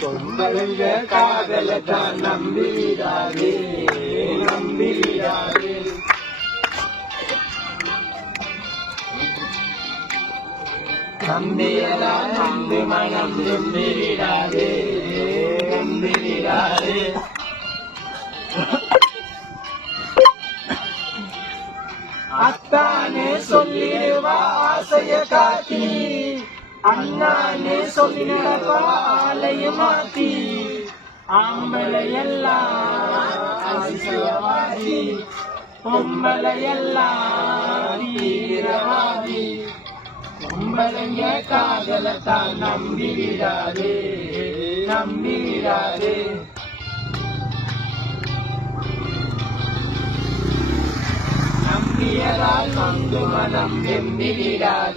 பொம்பளைங்க காதலத்தான் நம்பிடாதே நம்பிடாதே. நம்பியதா நம்பி மனம் நம்பிடாதே நம்பிடாதே. அத்தானே சொல்லிடுவா ஆசைய காட்டி, அண்ணானே சொல்லி நடப்பா ஆலையும் மாத்தி. ஆம்பளையெல்லாம் அதிசயவாதி, பொம்பளையெல்லாம் வீரவாதி. பொம்பளைங்க காதலத்தான் நம்பிடாதே நம்பிடாதே. நம்பியதால் நொந்து மனம் வெம்பிடாதே.